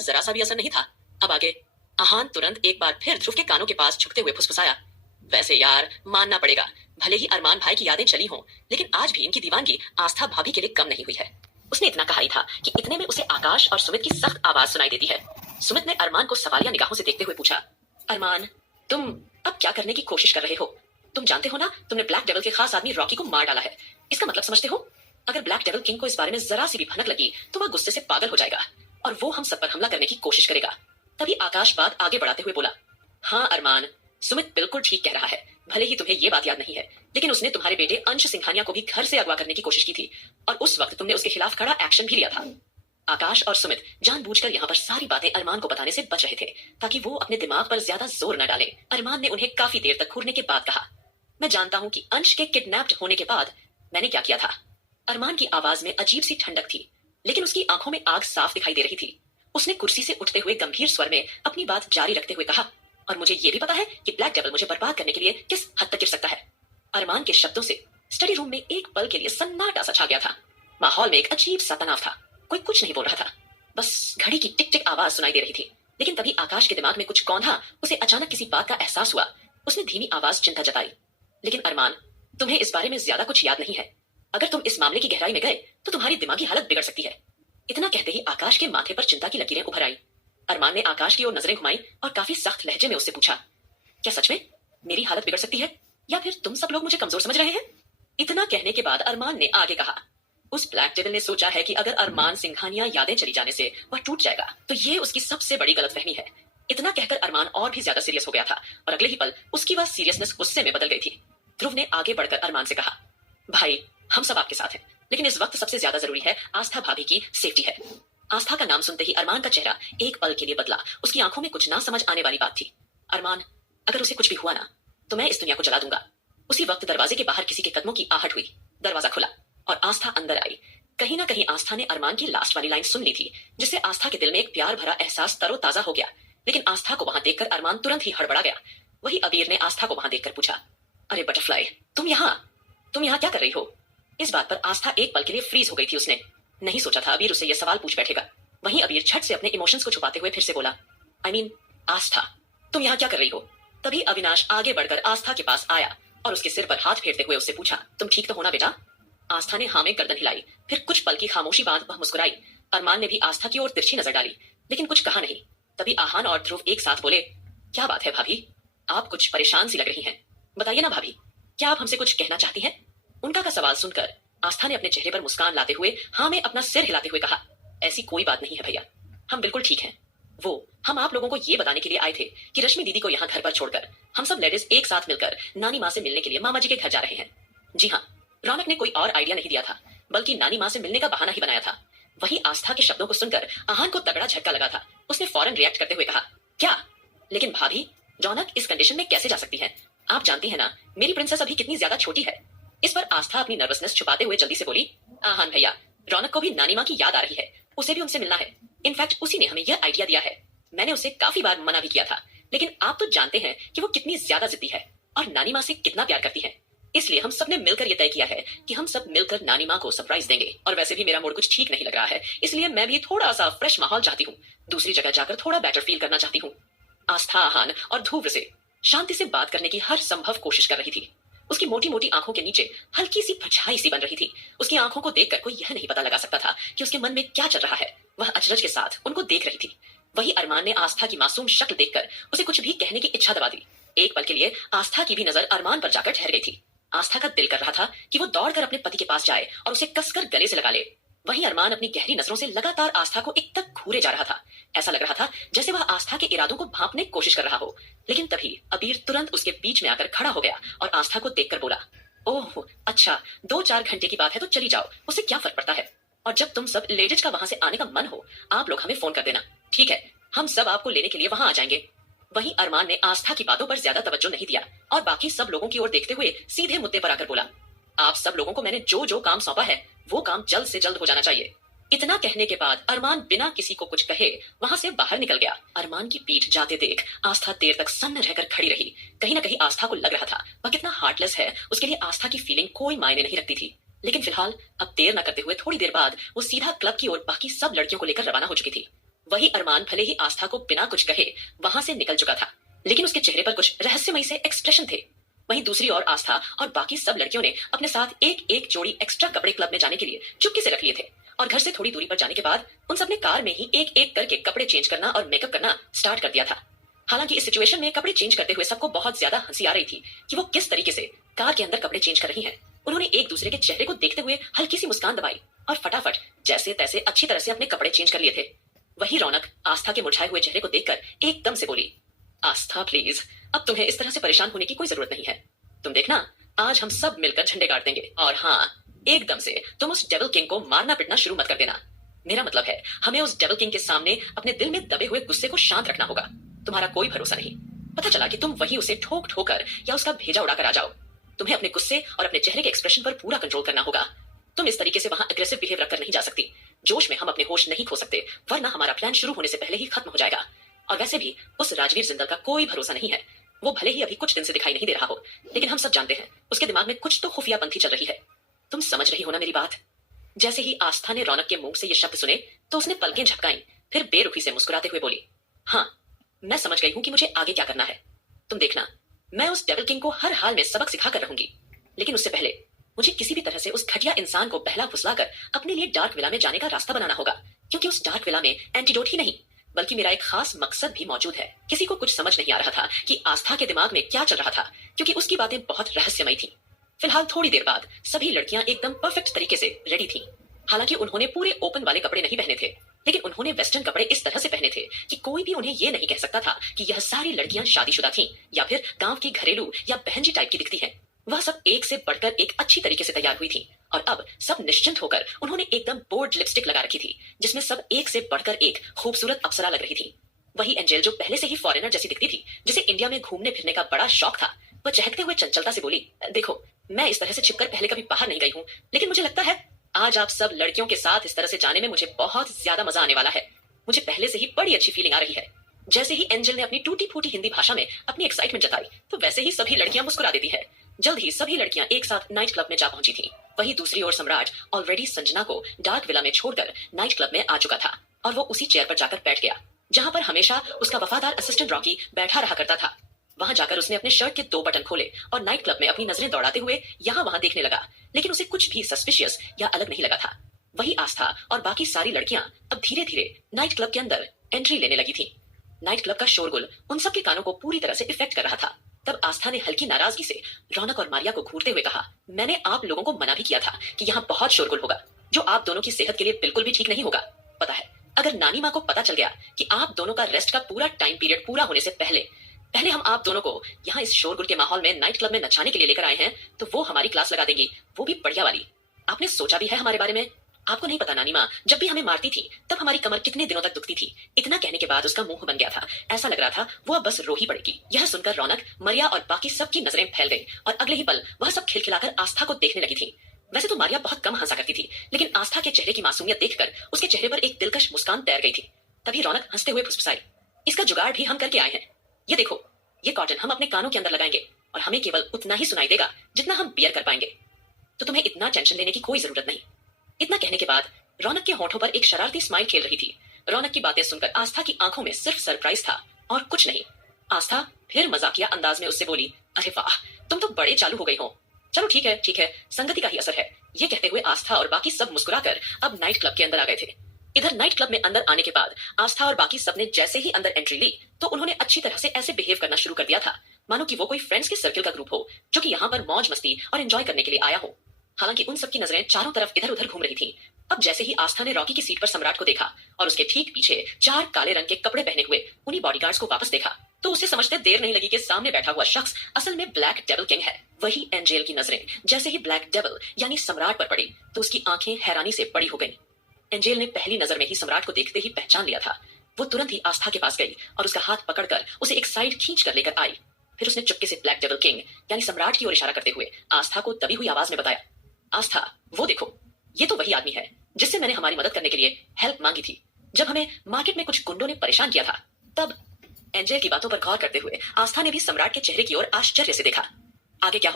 जरा सा भी असर नहीं था। अब आगे। आहान तुरंत एक बार फिर ध्रुव के कानों के पास झुकते हुए फुसफुसाया, वैसे यार मानना पड़ेगा, भले ही अरमान भाई की यादें चली हों, लेकिन आज भी इनकी दीवानगी आस्था भाभी के लिए कम नहीं हुई है। उसने इतना कहा ही था कि इतने में उसे आकाश और सुमित की सख्त आवाज सुनाई देती है। सुमित ने अरमान को सवालिया निगाहों से देखते हुए पूछा, अरमान, तुम अब क्या करने की कोशिश कर रहे हो? तुम जानते हो ना, तुमने ब्लैक डेविल के खास आदमी रॉकी को मार डाला है। इसका मतलब समझते हो? अगर ब्लैक डेविल किंग को इस बारे में जरा सी भी भनक लगी तो वह गुस्से से पागल हो जाएगा और वो हम सब पर हमला करने की कोशिश करेगा। तभी आकाश बात आगे बढ़ाते हुए बोला, हाँ अरमान, सुमित बिल्कुल ठीक कह रहा है। भले ही तुम्हें ये बात याद नहीं है, लेकिन उसने तुम्हारे बेटे अंश सिंघानिया को भी घर से अगवा करने की कोशिश की थी और उस वक्त तुमने उसके खिलाफ खड़ा एक्शन भी लिया था। आकाश और सुमित जानबूझकर यहाँ पर सारी बातें अरमान को बताने से बच रहे थे ताकि वो अपने दिमाग पर ज्यादा जोर न डाले। अरमान ने उन्हें काफी देर तक घूरने के बाद कहा, मैं जानता हूँ कि अंश के किडनैप्ड होने के बाद मैंने क्या किया था। अरमान की आवाज में अजीब सी ठंडक थी, लेकिन उसकी आंखों में आग साफ दिखाई दे रही थी। उसने कुर्सी से उठते हुए गंभीर स्वर में अपनी बात जारी रखते हुए कहा, और मुझे ये भी पता है कि ब्लैक डेविल मुझे बर्बाद करने के लिए किस हद तक गिर सकता है। अरमान के शब्दों से स्टडी रूम में एक पल के लिए सन्नाटा सा छा गया था। माहौल में एक अजीब सा तनाव था। कोई कुछ नहीं बोल रहा था, बस घड़ी की टिक टिक आवाज सुनाई दे रही थी। लेकिन तभी आकाश के दिमाग में कुछ कौंधा। उसे अचानक किसी बात का एहसास हुआ। उसने धीमी आवाज चिंता जताई, लेकिन अरमान, तुम्हें इस बारे में ज्यादा कुछ याद नहीं है। अगर तुम इस मामले की गहराई में गए तो तुम्हारी दिमागी हालत बिगड़ सकती है। इतना कहते ही आकाश के माथे पर चिंता की लकीरें उभर आई। अरमान ने आकाश की ओर नजरें घुमाई और काफी सख्त लहजे में उससे पूछा, क्या सच में मेरी हालत बिगड़ सकती है, या फिर तुम सब लोग मुझे कमजोर समझ रहे हैं? इतना कहने के बाद अरमान ने आगे कहा, उस ब्लैक डेविल ने सोचा है कि अगर अरमान सिंघानिया यादें चली जाने से वह टूट जाएगा तो ये उसकी सबसे बड़ी गलतफहमी है। इतना कहकर अरमान और भी ज्यादा सीरियस हो गया था और अगले ही पल उसकी वह सीरियसनेस गुस्से में बदल गई थी। ध्रुव ने आगे बढ़कर अरमान से कहा, भाई हम सब आपके साथ हैं, लेकिन इस वक्त सबसे ज्यादा जरूरी है आस्था भाभी की सेफ्टी है। आस्था का नाम सुनते ही अरमान का चेहरा एक पल के लिए बदला। उसकी आंखों में कुछ ना समझ आने वाली बात थी। अरमान, अगर उसे कुछ भी हुआ ना तो मैं इस दुनिया को जला दूंगा। उसी वक्त दरवाजे के बाहर किसी के कदमों की आहट हुई। दरवाजा खुला और आस्था अंदर आई। कहीं ना कहीं आस्था ने अरमान की लास्ट वाली लाइन सुन ली थी, जिससे आस्था के दिल में एक प्यार भरा एहसास तरोताजा हो गया। लेकिन आस्था को वहां देखकर अरमान तुरंत ही हड़बड़ा गया। वही अबीर ने आस्था को वहां देखकर पूछा, अरे बटरफ्लाई, तुम यहाँ क्या कर रही हो? इस बात पर आस्था एक पल के लिए फ्रीज हो गई थी। उसने नहीं सोचा था अबीर उससे यह सवाल पूछ बैठेगा। वहीं अबीर झट से अपने इमोशंस को छुपाते हुए फिर से बोला, आई मीन आस्था, तुम यहाँ क्या कर रही हो? तभी अविनाश आगे बढ़कर आस्था के पास आया और उसके सिर पर हाथ फेरते हुए उससे पूछा, तुम ठीक तो हो ना बेटा? आस्था ने हाँ में गर्दन हिलाई। फिर कुछ पल की खामोशी बाद वह मुस्कुराई। अरमान ने भी आस्था की ओर तिरछी नजर डाली, लेकिन कुछ कहा नहीं। तभी आहान और ध्रुव एक साथ बोले, क्या बात है भाभी, आप कुछ परेशान सी लग रही हैं। बताइए ना भाभी, क्या आप हमसे कुछ कहना चाहती हैं? उनका का सवाल सुनकर आस्था ने अपने चेहरे पर मुस्कान लाते हुए हाँ में अपना सिर हिलाते हुए कहा, ऐसी कोई बात नहीं है भैया, हम बिल्कुल ठीक हैं। हम आप लोगों को ये बताने के लिए आए थे कि रश्मि दीदी को यहाँ घर पर छोड़कर हम सब लेडीज एक साथ मिलकर नानी माँ से मिलने के लिए मामा जी के घर जा रहे हैं। जी हाँ, रौनक ने कोई और आइडिया नहीं दिया था, बल्कि नानी माँ से मिलने का बहाना ही बनाया था। वही आस्था के शब्दों को सुनकर आहान को तगड़ा झटका लगा था। उसने फौरन रिएक्ट करते हुए कहा, क्या? लेकिन भाभी, रौनक इस कंडीशन में कैसे जा सकती है? आप जानती है ना मेरी प्रिंसेस अभी कितनी ज्यादा छोटी है। इस पर आस्था अपनी नर्वसनेस छुपाते हुए जल्दी से बोली, आहान भैया, रौनक को भी नानी माँ की याद आ रही है, उसे भी उनसे मिलना है। इनफैक्ट उसी ने हमें यह आइडिया दिया है। मैंने उसे काफी बार मना भी किया था, लेकिन आप तो जानते हैं कि वो कितनी ज्यादा जिद्दी है और नानी माँ से कितना प्यार करती है। इसलिए हम सबने मिलकर यह तय किया है कि हम सब मिलकर नानी माँ को सरप्राइज देंगे। और वैसे भी मेरा मूड कुछ ठीक नहीं लग रहा है, इसलिए मैं भी थोड़ा सा फ्रेश माहौल चाहती हूँ, दूसरी जगह जाकर थोड़ा बेटर फील करना चाहती हूँ। आस्था आहान और ध्रुव से शांति से बात करने की हर संभव कोशिश कर रही थी। उसकी मोटी मोटी आंखों के नीचे हल्की सी परछाई सी बन रही थी। उसकी आंखों को देखकर कोई यह नहीं पता लगा सकता था कि उसके मन में क्या चल रहा है। वह अचरज के साथ उनको देख रही थी। वही अरमान ने आस्था की मासूम शक्ल देखकर उसे कुछ भी कहने की इच्छा दबा दी। एक पल के लिए आस्था की भी नजर अरमान पर जाकर ठहर गई थी। आस्था का दिल कर रहा था कि वो दौड़कर अपने पति के पास जाए और उसे कसकर गले से लगा ले। वहीं अरमान अपनी गहरी नजरों से लगातार आस्था को एक तक घूरे जा रहा था। ऐसा लग रहा था जैसे वह आस्था के इरादों को भांपने की कोशिश कर रहा हो। लेकिन तभी अबीर तुरंत उसके बीच में आकर खड़ा हो गया और आस्था को देखकर बोला, ओह अच्छा, 2-4 घंटे की बात है तो चली जाओ, उससे क्या फर्क पड़ता है। और जब तुम सब लेडीज का वहां से आने का मन हो, आप लोग हमें फोन कर देना, ठीक है? हम सब आपको लेने के लिए वहां आ जाएंगे। वहीं अरमान ने आस्था की बातों पर ज्यादा तवज्जो नहीं दिया और बाकी सब लोगों की ओर देखते हुए सीधे मुद्दे पर आकर बोला, आप सब लोगों को मैंने जो जो काम सौंपा है वो काम जल्द से जल्द हो जाना चाहिए। इतना कहने के बाद अरमान बिना किसी को कुछ कहे वहां से बाहर निकल गया। अरमान की पीठ जाते देख आस्था देर तक सन्न रहकर खड़ी रही। कहीं ना कहीं आस्था को लग रहा था वह कितना हार्टलेस है, उसके लिए आस्था की फीलिंग कोई मायने नहीं रखती थी। लेकिन फिलहाल अब देर न करते हुए थोड़ी देर बाद वो सीधा क्लब की ओर बाकी सब लड़कियों को लेकर रवाना हो चुकी थी। वही अरमान भले ही आस्था को बिना कुछ कहे वहां से निकल चुका था, लेकिन उसके चेहरे पर कुछ रहस्यमयी से एक्सप्रेशन थे। वहीं दूसरी ओर आस्था और बाकी सब लड़कियों ने अपने साथ एक एक जोड़ी एक्स्ट्रा कपड़े क्लब में जाने के लिए चुपके से रख लिए थे, और घर से थोड़ी दूरी पर जाने के बाद उन सबने कार में ही एक एक करके कपड़े चेंज करना और मेकअप करना स्टार्ट कर दिया था। हालांकि इस सिचुएशन में कपड़े चेंज करते हुए सबको बहुत ज्यादा हंसी आ रही थी कि वो किस तरीके से कार के अंदर कपड़े चेंज कर रही हैं। उन्होंने एक दूसरे के चेहरे को देखते हुए हल्की सी मुस्कान दबाई और फटाफट जैसे तैसे अच्छी तरह से अपने कपड़े चेंज कर लिए थे। वही रौनक आस्था के मुरझाए हुए चेहरे को देखकर एकदम से बोली, आस्था प्लीज, अब तुम्हें इस तरह से परेशान होने की कोई जरूरत नहीं है। तुम देखना, आज हम सब मिलकर झंडे गाड़ देंगे, और हाँ, एकदम से तुम उस डेविल किंग को मारना पिटना शुरू मत कर देना। मेरा मतलब है, हमें उस डेविल किंग के सामने अपने दिल में दबे हुए गुस्से को शांत रखना होगा। तुम्हारा कोई भरोसा नहीं, पता चला कि तुम वही उसे ठोक ठोकर या उसका भेजा उड़ाकर आ जाओ। तुम्हें अपने गुस्से और अपने चेहरे के एक्सप्रेशन पर पूरा कंट्रोल करना होगा। तुम इस तरीके से वहां अग्रेसिव बिहेव रखकर नहीं जा सकती। जोश में हम अपने होश नहीं खो सकते, वरना हमारा प्लान शुरू होने से पहले ही खत्म हो जाएगा। और वैसे भी उस राजवीर जिंदल का कोई भरोसा नहीं है। वो भले ही अभी कुछ दिन से दिखाई नहीं दे रहा हो, लेकिन हम सब जानते हैं उसके दिमाग में कुछ तो खुफियापंथी चल रही है। तुम समझ रही हो ना मेरी बात? जैसे ही आस्था ने रौनक के मुंह से ये शब्द सुने तो उसने पलकें झपकाई, फिर बेरुखी से मुस्कुराते हुए बोली, हाँ, मैं समझ गई हूं कि मुझे आगे क्या करना है। तुम देखना, मैं उस डेविल किंग को हर हाल में सबक सिखा कर रहूंगी, लेकिन उससे पहले मुझे किसी भी तरह से उस घटिया इंसान को बहला फुसलाकर अपने लिए डार्क विला में जाने का रास्ता बनाना होगा, क्योंकि उस डार्क विला में एंटीडोट ही नहीं बल्कि मेरा एक खास मकसद भी मौजूद है। किसी को कुछ समझ नहीं आ रहा था कि आस्था के दिमाग में क्या चल रहा था, क्योंकि उसकी बातें बहुत रहस्यमयी थी। फिलहाल थोड़ी देर बाद सभी लड़कियां एकदम परफेक्ट तरीके से रेडी थी। हालांकि उन्होंने पूरे ओपन वाले कपड़े नहीं पहने थे, लेकिन उन्होंने वेस्टर्न कपड़े इस तरह से पहने थे कि कोई भी उन्हें ये नहीं कह सकता था कि यह सारी लड़कियां शादीशुदा थीं या फिर गांव की घरेलू या बहनजी टाइप की दिखती हैं। वह सब एक से बढ़कर एक अच्छी तरीके से तैयार हुई थी, और अब सब निश्चिंत होकर उन्होंने एकदम बोल्ड लिपस्टिक लगा रखी थी, जिसमें सब एक से बढ़कर एक खूबसूरत अप्सरा लग रही थी। वही एंजेल, जो पहले से ही फॉरेनर जैसी दिखती थी, जिसे इंडिया में घूमने फिरने का बड़ा शौक था, वह चहकते हुए चंचलता से बोली, देखो, मैं इस तरह से छिपकर पहले कभी बाहर नहीं गई हूँ, लेकिन मुझे लगता है आज आप सब लड़कियों के साथ इस तरह से जाने में मुझे बहुत ज्यादा मजा आने वाला है। मुझे पहले से ही बड़ी अच्छी फीलिंग आ रही है। जैसे ही एंजल ने अपनी टूटी फूटी हिंदी भाषा में अपनी एक्साइटमेंट जताई, तो वैसे ही सभी लड़कियां मुस्कुरा देती है। जल्द ही सभी लड़कियां एक साथ नाइट क्लब में जा पहुंची थी। वही दूसरी ओर सम्राट ऑलरेडी संजना को डार्क विला में छोड़कर नाइट क्लब में आ चुका था, और वो उसी चेयर पर जाकर बैठ गया जहां पर हमेशा उसका वफादार असिस्टेंट रॉकी बैठा रहा करता था। वहां जाकर उसने अपने शर्ट के 2 बटन खोले और नाइट क्लब में अपनी नजरें दौड़ाते हुए यहाँ वहां देखने लगा, लेकिन उसे कुछ भी सस्पिशियस या अलग नहीं लगा था। वही आस्था और बाकी सारी लड़कियां अब धीरे धीरे नाइट क्लब के अंदर एंट्री लेने लगी थी। नाइट क्लब का शोरगुल उन सबके कानों को पूरी तरह से इफेक्ट कर रहा था। तब आस्था ने हल्की नाराजगी से रौनक और मारिया को घूरते हुए कहा, मैंने आप लोगों को मना भी किया था कि यहाँ बहुत शोरगुल होगा, जो आप दोनों की सेहत के लिए बिल्कुल भी ठीक नहीं होगा। पता है, अगर नानी माँ को पता चल गया कि आप दोनों का रेस्ट का पूरा टाइम पीरियड पूरा होने से पहले पहले हम आप दोनों को यहाँ इस शोरगुल के माहौल में नाइट क्लब में नचाने के लिए लेकर आए हैं, तो वो हमारी क्लास लगा देंगी, वो भी बढ़िया वाली। आपने सोचा भी है हमारे बारे में? आपको नहीं पता नानी माँ जब भी हमें मारती थी तब हमारी कमर कितने दिनों तक दुखती थी। इतना कहने के बाद उसका मुंह बन गया था, ऐसा लग रहा था वो अब बस रो ही पड़ेगी। यह सुनकर रौनक, मारिया और बाकी सबकी नजरें फैल गई, और अगले ही पल वह सब खिलखिलाकर आस्था को देखने लगी थी। वैसे तो मारिया बहुत कम हंसा करती थी, लेकिन आस्था के चेहरे की मासूमियत देखकर उसके चेहरे पर एक दिलकश मुस्कान तैर गई थी। तभी रौनक हंसते हुए फुसफुसाई, इसका जुगाड़ भी हम करके आए हैं। ये देखो, ये कॉटन हम अपने कानों के अंदर लगाएंगे और हमें केवल उतना ही सुनाई देगा जितना हम बियर कर पाएंगे, तो तुम्हें इतना टेंशन लेने की कोई जरूरत नहीं। इतना कहने के बाद रौनक के होठों पर एक शरारती स्माइल खेल रही थी। रौनक की बातें सुनकर आस्था की आंखों में सिर्फ सरप्राइज था और कुछ नहीं। आस्था फिर मजाकिया अंदाज में उससे बोली, अरे वाह, तुम तो बड़े चालू हो गई हो। चलो ठीक है ठीक है, संगति का ही असर है। ये कहते हुए आस्था और बाकी सब मुस्कुराकर अब नाइट क्लब के अंदर आ गए थे। इधर नाइट क्लब में अंदर आने के बाद आस्था और बाकी सबने जैसे ही अंदर एंट्री ली तो उन्होंने अच्छी तरह से ऐसे बिहेव करना शुरू कर दिया था मानो कि वो कोई फ्रेंड्स के सर्कल का ग्रुप हो जो कि यहाँ पर मौज मस्ती और एंजॉय करने के लिए आया हो। हालांकि उन सबकी नजरें चारों तरफ इधर उधर घूम रही थी। अब जैसे ही आस्था ने रॉकी की सीट पर सम्राट को देखा और उसके ठीक पीछे 4 काले रंग के कपड़े पहने हुए उन्हीं बॉडीगार्ड्स को वापस देखा, तो उसे समझते देर नहीं लगी कि सामने बैठा हुआ शख्स असल में ब्लैक डेविल किंग है। वही एंजेल की नजरें जैसे ही ब्लैक डेविल यानी सम्राट पर पड़ी तो उसकी आंखें हैरानी से बड़ी हो गईं। एंजेल ने पहली नजर में ही सम्राट को देखते ही पहचान लिया था। वो तुरंत ही आस्था के पास गई और उसका हाथ पकड़कर उसे एक साइड खींच कर लेकर आई। फिर उसने चुपके से ब्लैक डेविल किंग यानी सम्राट की ओर इशारा करते हुए आस्था को दबी हुई आवाज में बताया, आस्था, वो देखो, ये तो वही आदमी है जिससे मैंने हमारी मदद करने के लिए हेल्प मांगी थी जब हमें मार्केट में कुछ गुंडों ने परेशान किया था। तब एंजेल की बातों पर गौर करते हुए आस्था ने भी सम्राट के चेहरे की ओर आश्चर्य से देखा। आगे क्या